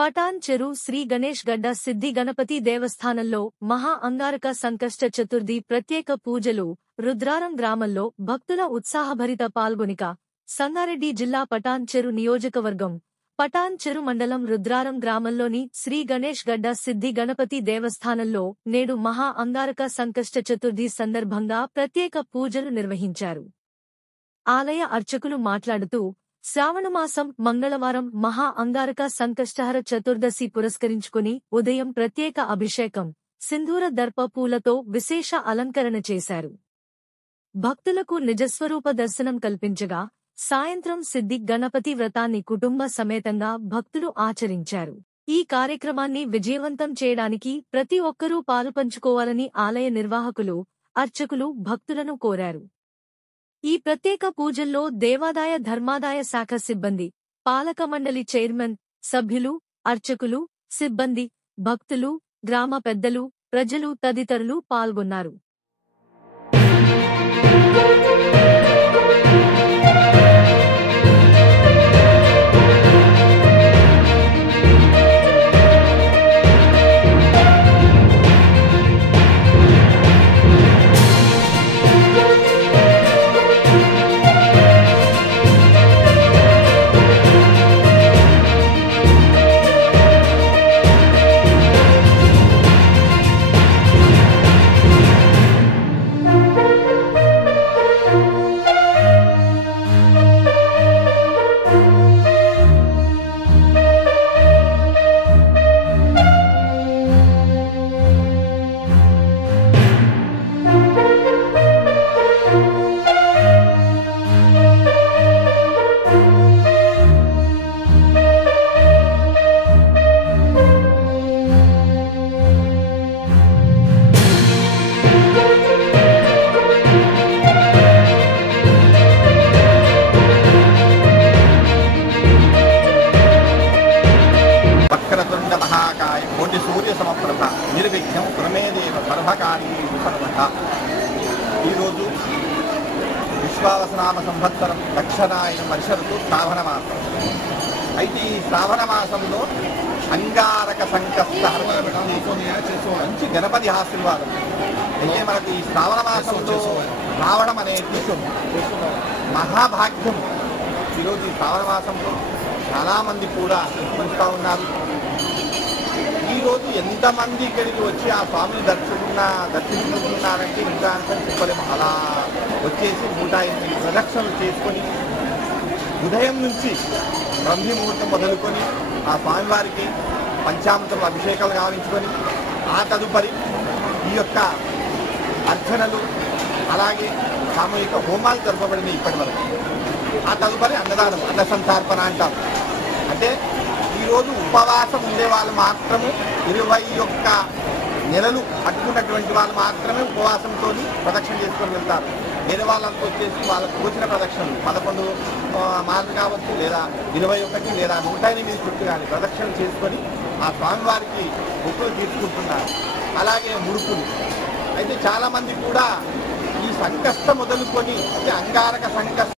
పటాన్ చెరు శ్రీ గణేష్ గడ్డ సిద్ధి గణపతి దేవస్థానంలో మహా అంగారక సంకష్ట చతుర్థి ప్రత్యేక పూజలు రుద్రారం గ్రామంలో భక్తుల ఉత్సాహభరిత పాల్గొనిక సంగారెడ్డి జిల్లా పటాన్ చెరు నియోజకవర్గం పటాన్ చెరు మండలం రుద్రారం గ్రామంలోని శ్రీ గణేష్ గడ్డ సిద్ధి గణపతి దేవస్థానంలో నేడు మహా అంగారక సంకష్ట చతుర్థి సందర్భంగా ప్రత్యేక పూజలు నిర్వహించారు. ఆలయ అర్చకులు మాట్లాడుతూ శ్రావణమాసం మంగళవారం మహా అంగారక సంకష్టహర చతుర్దశి పురస్కరించుకుని ఉదయం ప్రత్యేక అభిషేకం సింధూర దర్ప పూలతో విశేష అలంకరణ చేశారు. భక్తులకు నిజస్వరూప దర్శనం కల్పించగా సాయంత్రం సిద్ధి గణపతి వ్రతాన్ని కుటుంబ సమేతంగా భక్తులు ఆచరించారు. ఈ కార్యక్రమాన్ని విజయవంతం చేయడానికి ప్రతి ఒక్కరూ పాలుపంచుకోవాలని ఆలయ నిర్వాహకులు, అర్చకులు భక్తులను కోరారు. ఈ ప్రత్యేక పూజల్లో దేవాదాయ ధర్మాదాయ శాఖ సిబ్బంది, పాలక మండలి చైర్మన్, సభ్యులు, అర్చకులు, సిబ్బంది, భక్తులు, గ్రామ పెద్దలు, ప్రజలు తదితరులు పాల్గొన్నారు. కోటి సూర్య సమప్రభ నిర్విఘ్నం పురమేదేవ సర్వకార్యే సర్వత. ఈరోజు విశ్వావసనామ సంవత్సరం దక్షిణాయన వర్ష ఋతు శ్రావణ మాసం. అయితే ఈ శ్రావణ మాసంలో అంగారక సంకష్ట మంచి గణపతి ఆశీర్వాదం. అయితే మనకు ఈ శ్రావణ మాసంలో రావడం అనేది మహాభాగ్యం. ఈరోజు ఈ శ్రావణ మాసంలో చాలామంది కూడా మంచుతూ ఉన్నారు. ఈరోజు ఎంతమంది ఇక్కడికి వచ్చి ఆ స్వామిని దర్శించుకుంటున్నారంటే ఇంకా అంటే చెప్పలేము. అలా వచ్చేసి 108 ప్రదక్షిణలు చేసుకొని ఉదయం నుంచి బ్రహ్మముహూర్తం మొదలుకొని ఆ స్వామివారికి పంచామృతం అభిషేకాలు గావించుకొని ఆ తదుపరి ఈ యొక్క అర్చనలు అలాగే సామూహిక హోమాలు జరపబడినాయి ఇప్పటి వరకు. ఆ తదుపరి అన్నదానం, అన్న సంతర్పణ అంటాం. అంటే ఈరోజు ఉపవాసం ఉండే వాళ్ళు మాత్రము 21 నెలలు అట్టుకున్నటువంటి వాళ్ళు మాత్రమే ఉపవాసంతో ప్రదక్షిణ చేసుకొని వెళ్తారు. వేరే వాళ్ళంతా వచ్చేసి వాళ్ళకు వచ్చిన ప్రదక్షిణలు 11 మార్లు కావచ్చు, లేదా 21 లేదా 108 చుట్టూ కానీ ప్రదక్షిణ చేసుకొని ఆ స్వామివారికి మొక్కులు తీర్చుకుంటున్నారు. అలాగే ముడుపులు. అయితే చాలామంది కూడా ఈ సంకష్టం మొదలుకొని అంటే అంగారక సంకష్టం